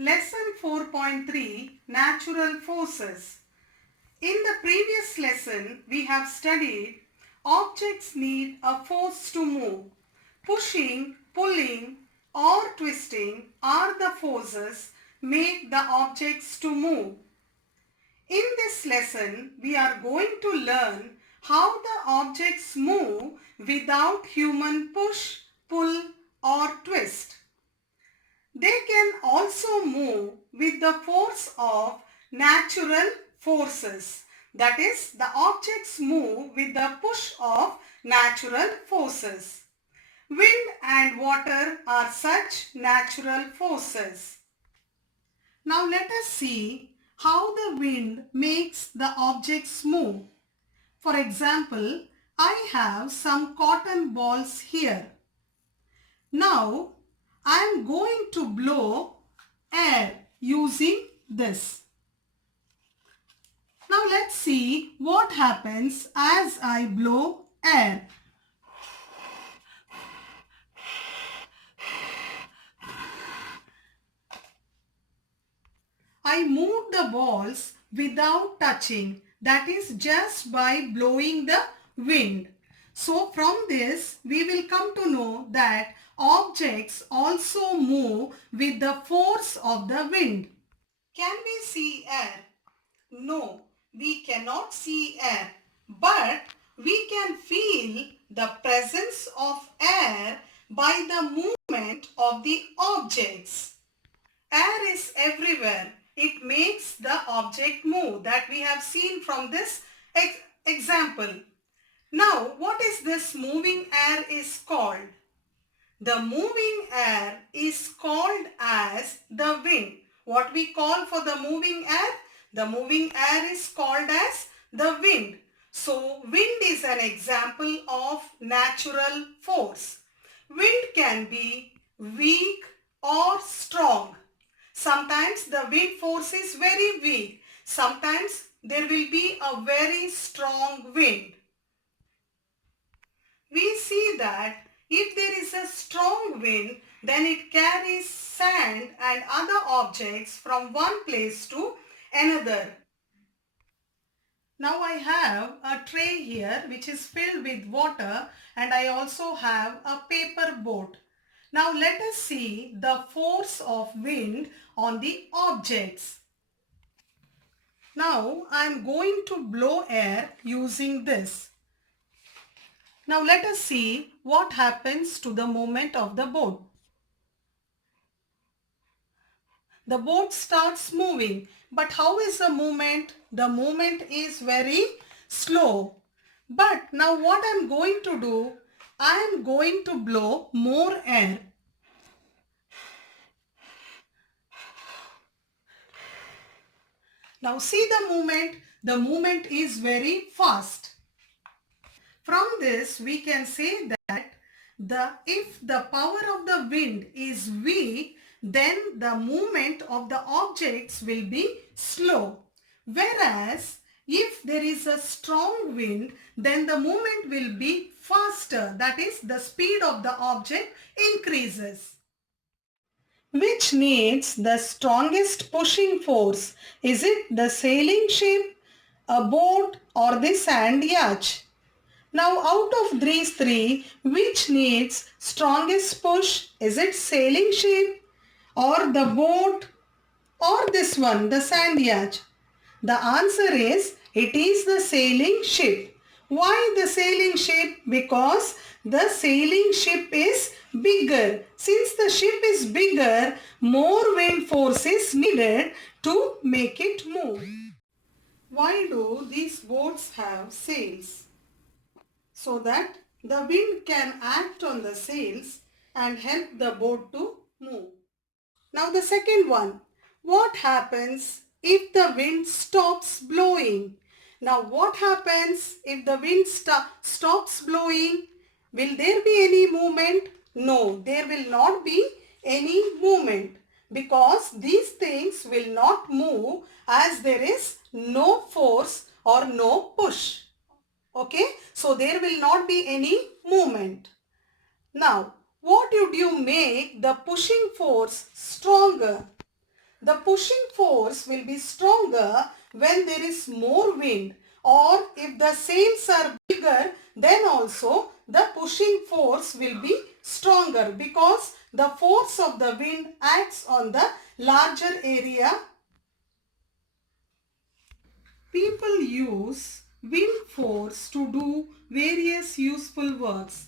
Lesson 4.3 Natural Forces. In the previous lesson, we have studied objects need a force to move. Pushing, pulling or twisting are the forces make the objects to move. In this lesson, we are going to learn how the objects move without human push, pull or twist. They can also move with the force of natural forces. That is, the objects move with the push of natural forces. Wind and water are such natural forces. Now let us see how the wind makes the objects move. For example, I have some cotton balls here. Now I am going to blow air using this. Now let's see what happens as I blow air. I move the balls without touching, that is just by blowing the wind. So from this we will come to know that objects also move with the force of the wind. Can we see air? No, we cannot see air, but we can feel the presence of air by the movement of the objects. Air is everywhere. It makes the object move, that we have seen from this example. Now, what is this moving air is called? The moving air is called as the wind. What we call for the moving air? The moving air is called as the wind. So, wind is an example of natural force. Wind can be weak or strong. Sometimes the wind force is very weak. Sometimes there will be a very strong wind. We see that if there is a strong wind, then it carries sand and other objects from one place to another. Now I have a tray here which is filled with water, and I also have a paper boat. Now let us see the force of wind on the objects. Now I am going to blow air using this. Now let us see what happens to the movement of the boat. The boat starts moving, but how is the movement? The movement is very slow. But now what I am going to do, I am going to blow more air. Now see the movement is very fast. From this we can say that if the power of the wind is weak, then the movement of the objects will be slow. Whereas if there is a strong wind, then the movement will be faster. That is, the speed of the object increases. Which needs the strongest pushing force? Is it the sailing ship, a boat or the sand yacht? Now out of these three, which needs strongest push? Is it sailing ship or the boat or this one, the sand yacht? The answer is it is the sailing ship. Why the sailing ship? Because the sailing ship is bigger. Since the ship is bigger, more wind force is needed to make it move. Why do these boats have sails? So that the wind can act on the sails and help the boat to move. Now the second one, what happens if the wind stops blowing? Now what happens if the wind stops blowing? Will there be any movement? No, there will not be any movement, because these things will not move as there is no force or no push. Okay, so there will not be any movement. Now, what would you make the pushing force stronger? the pushing force will be stronger when there is more wind, or if the sails are bigger, then also the pushing force will be stronger because the force of the wind acts on the larger area. People use wind force to do various useful works.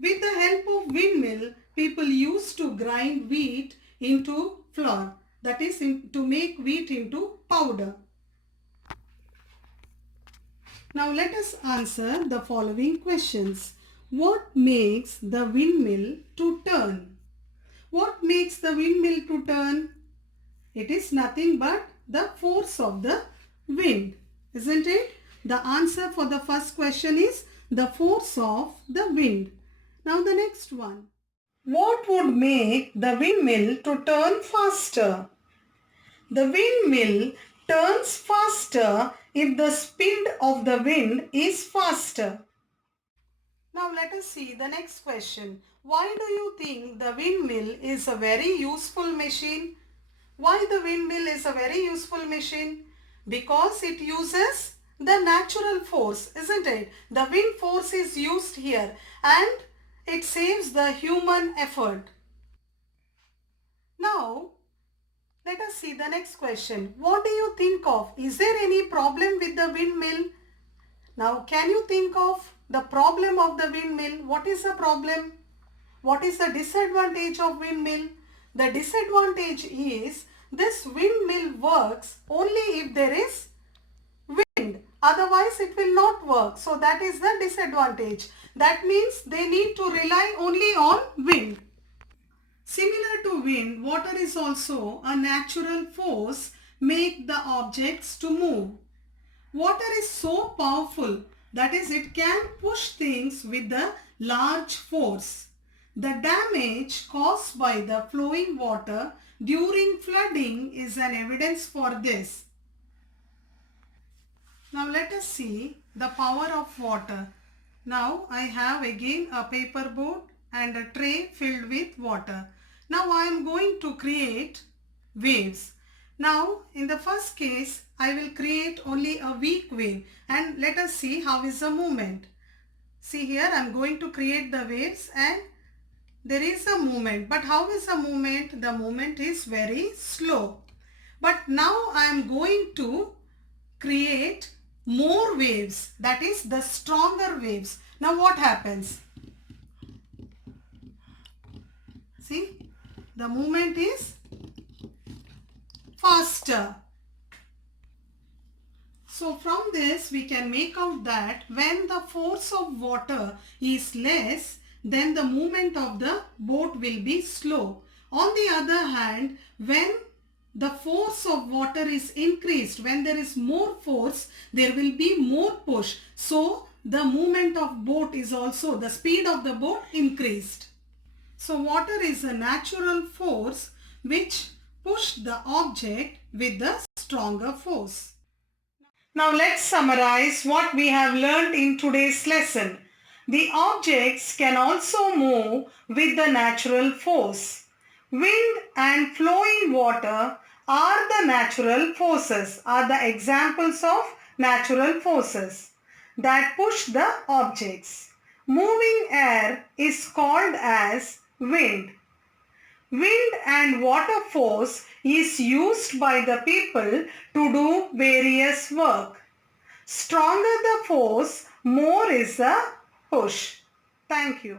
With the help of windmill, people used to grind wheat into flour, that is to make wheat into powder. Now let us answer the following questions. What makes the windmill to turn? What makes the windmill to turn? It is nothing but the force of the wind, isn't it? The answer for the first question is the force of the wind. Now the next one. What would make the windmill to turn faster? The windmill turns faster if the speed of the wind is faster. Now let us see the next question. Why do you think the windmill is a very useful machine? Why the windmill is a very useful machine? Because it uses the natural force, isn't it? The wind force is used here and it saves the human effort. Now, let us see the next question. What do you think of? Is there any problem with the windmill? Now, can you think of the problem of the windmill? What is the problem? What is the disadvantage of windmill? The disadvantage is this windmill works only if there is wind. Otherwise, it will not work. So, that is the disadvantage. That means they need to rely only on wind. Similar to wind, water is also a natural force make the objects to move. Water is so powerful, that is, it can push things with the large force. The damage caused by the flowing water during flooding is an evidence for this. Now let us see the power of water. Now I have again a paper board and a tray filled with water. Now I am going to create waves. Now in the first case I will create only a weak wave and let us see how is the movement. See here I am going to create the waves and there is a movement. But how is the movement? The movement is very slow. But now I am going to create more waves, that is the stronger waves. Now what happens? See, the movement is faster. So from this we can make out that when the force of water is less, then the movement of the boat will be slow. On the other hand, when the force of water is increased, when there is more force, there will be more push. So the movement of boat is also, the speed of the boat increased. So water is a natural force which pushed the object with the stronger force. Now let's summarize what we have learned in today's lesson. The objects can also move with the natural force. Wind and flowing water are the natural forces, are the examples of natural forces that push the objects. Moving air is called as wind. Wind and water force is used by the people to do various work. Stronger the force, more is the push. Thank you.